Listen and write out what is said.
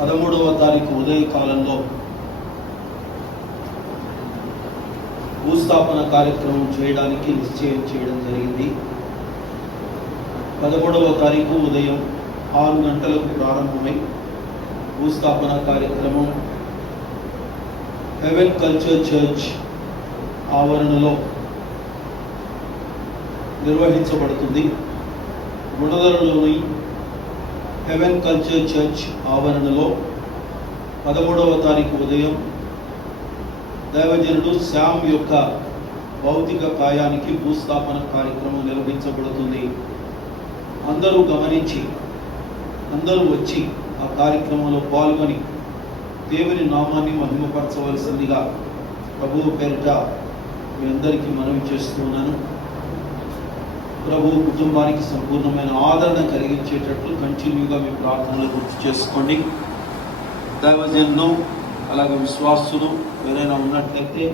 13వ తారీఖు ఉదయకాలంలో భూస్థాపన కార్యక్రమం చేయడానికి నిశ్చయం చేయడం జరిగింది. 13వ తారీఖు ఉదయం 6 గంటలకు ప్రారంభమై భూస్థాపన కార్యక్రమం హెవెన్ కల్చర్ చర్చ్ ఆవరణలో నిర్వహించబడుతుంది. గుణదలలోని హెవెన్ కల్చర్ చర్చ్ ఆవరణలో 13వ తారీఖు ఉదయం దైవజనుడు శ్యామ్ యొక్క భౌతిక కాయానికి భూస్థాపన కార్యక్రమం నిర్వహించబడుతుంది. అందరూ గమనించి అందరూ వచ్చి ఆ కార్యక్రమంలో పాల్గొని దేవుని నామాన్ని మహిమపరచవలసిందిగా ప్రభువు పేరిట మీ అందరికీ మనవి చేస్తున్నాను. ప్రభువు కుటుంబానికి సంపూర్ణమైన ఆదరణ కలిగించేటట్లు కంటిన్యూగా మీ ప్రార్థనలు గుర్తు చేసుకోండి. దైవజనులు అలాగే విశ్వాసులు ఎవరైనా ఉన్నట్లయితే